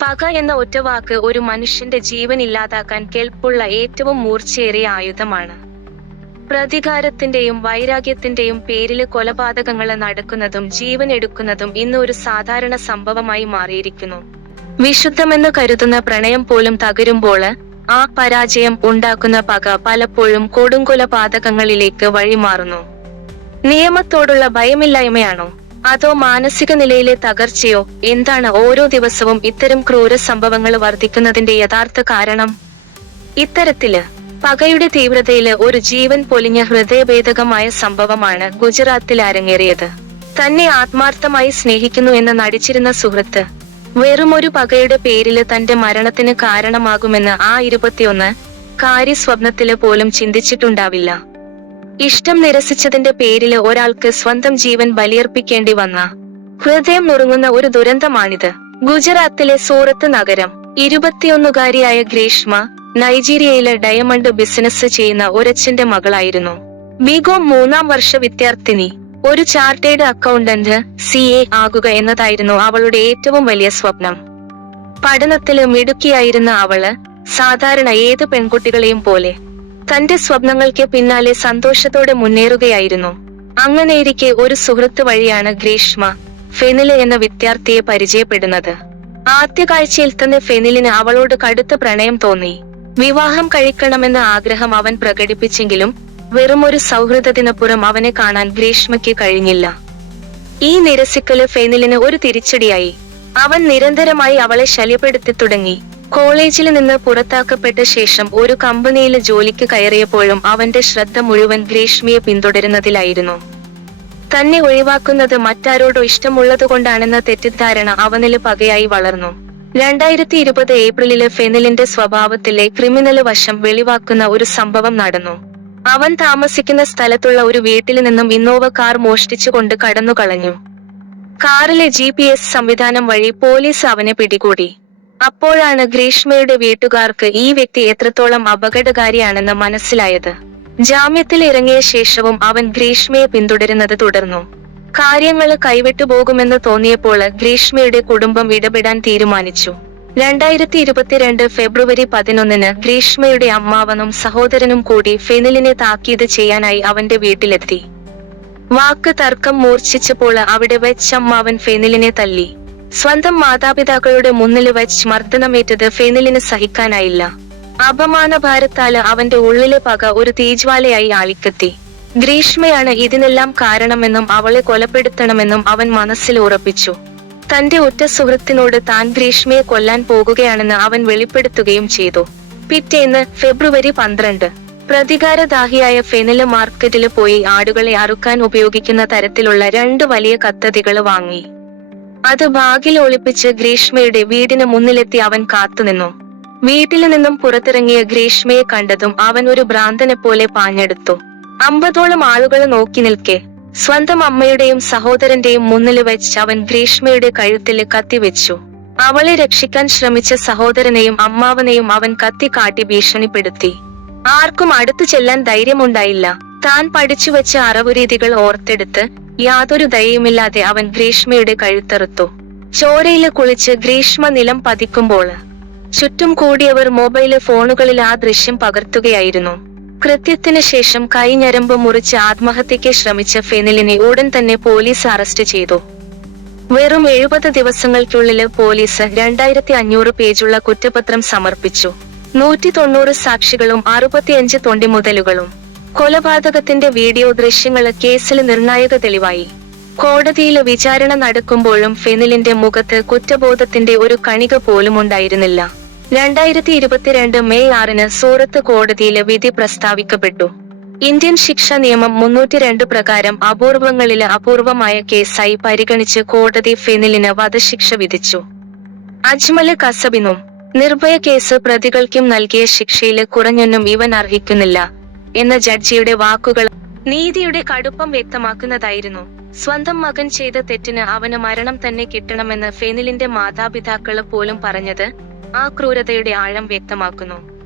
പക എന്ന ഒറ്റവാക്ക് ഒരു മനുഷ്യന്റെ ജീവൻ ഇല്ലാതാക്കാൻ കെൽപ്പുള്ള ഏറ്റവും മൂർച്ചയേറിയ ആയുധമാണ്. പ്രതികാരത്തിന്റെയും വൈരാഗ്യത്തിന്റെയും പേരില് കൊലപാതകങ്ങള് നടക്കുന്നതും ജീവൻ എടുക്കുന്നതും ഇന്ന് ഒരു സാധാരണ സംഭവമായി മാറിയിരിക്കുന്നു. വിശുദ്ധമെന്ന് കരുതുന്ന പ്രണയം പോലും തകരുമ്പോള് ആ പരാജയം ഉണ്ടാക്കുന്ന പക പലപ്പോഴും കൊടുങ്കൊലപാതകങ്ങളിലേക്ക് വഴിമാറുന്നു. നിയമത്തോടുള്ള ഭയമില്ലായ്മയാണോ അതോ മാനസിക നിലയിലെ തകർച്ചയോ? എന്താണ് ഓരോ ദിവസവും ഇത്തരം ക്രൂര സംഭവങ്ങൾ വർദ്ധിക്കുന്നതിന്റെ യഥാർത്ഥ കാരണം? ഇത്തരത്തില് പകയുടെ തീവ്രതയില് ഒരു ജീവൻ പൊലിഞ്ഞ ഹൃദയഭേദകമായ സംഭവമാണ് ഗുജറാത്തിൽ അരങ്ങേറിയത്. തന്നെ ആത്മാർത്ഥമായി സ്നേഹിക്കുന്നു എന്ന് നടിച്ചിരുന്ന സുഹൃത്ത് വെറുമൊരു പകയുടെ പേരില് തന്റെ മരണത്തിന് കാരണമാകുമെന്ന് ആ 21-കാരി സ്വപ്നത്തില് പോലും ചിന്തിച്ചിട്ടുണ്ടാവില്ല. ഇഷ്ടം നിരസിച്ചതിന്റെ പേരില് ഒരാൾക്ക് സ്വന്തം ജീവൻ ബലിയർപ്പിക്കേണ്ടി വന്ന ഹൃദയം നുറുങ്ങുന്ന ഒരു ദുരന്തമാണിത്. ഗുജറാത്തിലെ സൂറത്ത് നഗരം. 21-കാരിയായ ഗ്രീഷ്മ നൈജീരിയയിലെ ഡയമണ്ട് ബിസിനസ് ചെയ്യുന്ന ഒരച്ഛന്റെ മകളായിരുന്നു. ബികോം 3-ാം വർഷ വിദ്യാർത്ഥിനി. ഒരു ചാർട്ടേഡ് അക്കൗണ്ടന്റ് CA ആകുക എന്നതായിരുന്നു അവളുടെ ഏറ്റവും വലിയ സ്വപ്നം. പഠനത്തില് മിടുക്കിയായിരുന്ന അവള് സാധാരണ ഏത് പെൺകുട്ടികളെയും പോലെ തന്റെ സ്വപ്നങ്ങൾക്ക് പിന്നാലെ സന്തോഷത്തോടെ മുന്നേറുകയായിരുന്നു. അങ്ങനെയിരിക്കെ ഒരു സുഹൃത്ത് വഴിയാണ് ഗ്രീഷ്മ ഫെനില് എന്ന വിദ്യാർത്ഥിയെ പരിചയപ്പെടുന്നത്. ആദ്യ കാഴ്ചയിൽ തന്നെ ഫെനിലിന് അവളോട് കടുത്ത പ്രണയം തോന്നി. വിവാഹം കഴിക്കണമെന്ന ആഗ്രഹം അവൻ പ്രകടിപ്പിച്ചെങ്കിലും വെറുമൊരു സൗഹൃദത്തിനപ്പുറം അവനെ കാണാൻ ഗ്രീഷ്മയ്ക്ക് കഴിഞ്ഞില്ല. ഈ നിരസിക്കല് ഫെനിലിന് ഒരു തിരിച്ചടിയായി. അവൻ നിരന്തരമായി അവളെ ശല്യപ്പെടുത്തി തുടങ്ങി. കോളേജിൽ നിന്ന് പുറത്താക്കപ്പെട്ട ശേഷം ഒരു കമ്പനിയിൽ ജോലിക്ക് കയറിയപ്പോഴും അവന്റെ ശ്രദ്ധ മുഴുവൻ ഗ്രീഷ്മയെ പിന്തുടരുന്നതിലായിരുന്നു. തന്നെ ഒഴിവാക്കുന്നത് മറ്റാരോടോ ഇഷ്ടമുള്ളതുകൊണ്ടാണെന്ന തെറ്റിദ്ധാരണ അവനില് പകയായി വളർന്നു. 2020 ഏപ്രിലില് ഫെനിലിന്റെ സ്വഭാവത്തിലെ ക്രിമിനല് വശം വെളിവാക്കുന്ന ഒരു സംഭവം നടന്നു. അവൻ താമസിക്കുന്ന സ്ഥലത്തുള്ള ഒരു വീട്ടിൽ നിന്നും ഇന്നോവ കാർ മോഷ്ടിച്ചുകൊണ്ട് കടന്നുകളഞ്ഞു. കാറിലെ GPS സംവിധാനം വഴി പോലീസ് അവനെ പിടികൂടി. അപ്പോഴാണ് ഗ്രീഷ്മയുടെ വീട്ടുകാർക്ക് ഈ വ്യക്തി എത്രത്തോളം അപകടകാരിയാണെന്ന് മനസ്സിലായത്. ജാമ്യത്തിൽ ഇറങ്ങിയ ശേഷവും അവൻ ഗ്രീഷ്മയെ പിന്തുടരുന്നത് തുടർന്നു. കാര്യങ്ങള് കൈവിട്ടുപോകുമെന്ന് തോന്നിയപ്പോൾ ഗ്രീഷ്മയുടെ കുടുംബം ഇടപെടാൻ തീരുമാനിച്ചു. 2022 ഫെബ്രുവരി 11-ന് ഗ്രീഷ്മയുടെ അമ്മാവനും സഹോദരനും കൂടി ഫെനിലിനെ താക്കീത് ചെയ്യാനായി അവന്റെ വീട്ടിലെത്തി. വാക്ക് തർക്കം മൂർച്ഛിച്ചപ്പോൾ അവിടെ വെച്ച് അമ്മാവൻ ഫെനിലിനെ തല്ലി. സ്വന്തം മാതാപിതാക്കളുടെ മുന്നില് വെച്ച് മർദ്ദനമേറ്റത് ഫെനിലിന് സഹിക്കാനായില്ല. അപമാനഭാരത്താല് അവന്റെ ഉള്ളിലെ പക ഒരു തീജ്വാലയായി ആളിക്കത്തി. ഗ്രീഷ്മയാണ് ഇതിനെല്ലാം കാരണമെന്നും അവളെ കൊലപ്പെടുത്തണമെന്നും അവൻ മനസ്സിൽ ഉറപ്പിച്ചു. തന്റെ ഉറ്റ സുഹൃത്തിനോട് താൻ ഗ്രീഷ്മയെ കൊല്ലാൻ പോകുകയാണെന്ന് അവൻ വെളിപ്പെടുത്തുകയും ചെയ്തു. പിറ്റേന്ന് ഫെബ്രുവരി 12 പ്രതികാരദാഹിയായ ഫെനില് മാർക്കറ്റില് പോയി ആടുകളെ അറുക്കാൻ ഉപയോഗിക്കുന്ന തരത്തിലുള്ള 2 വലിയ കത്തതികള് വാങ്ങി. അത് ബാഗിൽ ഒളിപ്പിച്ച് ഗ്രീഷ്മയുടെ വീടിന് മുന്നിലെത്തി അവൻ കാത്തുനിന്നു. വീട്ടിൽ നിന്നും പുറത്തിറങ്ങിയ ഗ്രീഷ്മയെ കണ്ടതും അവൻ ഒരു ഭ്രാന്തനെ പോലെ പാഞ്ഞെടുത്തു. 50ഓളം ആളുകൾ നോക്കി നിൽക്കെ സ്വന്തം അമ്മയുടെയും സഹോദരന്റെയും മുന്നിൽ വെച്ച് അവൻ ഗ്രീഷ്മയുടെ കഴുത്തില് കത്തിവെച്ചു. അവളെ രക്ഷിക്കാൻ ശ്രമിച്ച സഹോദരനെയും അമ്മാവനെയും അവൻ കത്തി കാട്ടി ഭീഷണിപ്പെടുത്തി. ആർക്കും അടുത്തു ചെല്ലാൻ ധൈര്യമുണ്ടായില്ല. താൻ പഠിച്ചുവെച്ച അറവുരീതികൾ ഓർത്തെടുത്ത് യാതൊരു ദയയുമില്ലാതെ അവൻ ഗ്രീഷ്മയുടെ കഴുത്തറുത്തു. ചോരയില് കുളിച്ച് ഗ്രീഷ്മ നിലം പതിക്കുമ്പോൾ ചുറ്റും കൂടിയവർ മൊബൈല് ഫോണുകളിൽ ആ ദൃശ്യം പകർത്തുകയായിരുന്നു. കൃത്യത്തിന് ശേഷം കൈഞ്ഞരമ്പ് മുറിച്ച് ആത്മഹത്യയ്ക്ക് ശ്രമിച്ച ഫെനിലിനെ ഉടൻ തന്നെ പോലീസ് അറസ്റ്റ് ചെയ്തു. വെറും 70 ദിവസങ്ങൾക്കുള്ളില് പോലീസ് 2500 പേജുള്ള കുറ്റപത്രം സമർപ്പിച്ചു. 190 സാക്ഷികളും 65 തൊണ്ടിമുതലുകളും. കൊലപാതകത്തിന്റെ വീഡിയോ ദൃശ്യങ്ങള് കേസില് നിർണായക തെളിവായി. കോടതിയില് വിചാരണ നടക്കുമ്പോഴും ഫെനിലിന്റെ മുഖത്ത് കുറ്റബോധത്തിന്റെ ഒരു കണിക പോലും ഉണ്ടായിരുന്നില്ല. 2022 മെയ് 6-ന് സൂറത്ത് കോടതിയില് വിധി പ്രസ്താവിക്കപ്പെട്ടു. ഇന്ത്യൻ ശിക്ഷാ നിയമം 302 പ്രകാരം അപൂർവങ്ങളില് അപൂർവമായ കേസായി പരിഗണിച്ച് കോടതി ഫെനിലിന് വധശിക്ഷ വിധിച്ചു. അജ്മല് കസബിനും നിർഭയ കേസ് പ്രതികൾക്കും നൽകിയ ശിക്ഷയില് കുറഞ്ഞൊന്നും ഇവൻ അർഹിക്കുന്നില്ല എന്ന ജഡ്ജിയുടെ വാക്കുകൾ നീതിയുടെ കടുപ്പം വ്യക്തമാക്കുന്നതായിരുന്നു. സ്വന്തം മകൻ ചെയ്ത തെറ്റിന് അവന് മരണം തന്നെ കിട്ടണമെന്ന് ഫെനിലിന്റെ മാതാപിതാക്കള് പോലും പറഞ്ഞത് ആ ക്രൂരതയുടെ ആഴം വ്യക്തമാക്കുന്നു.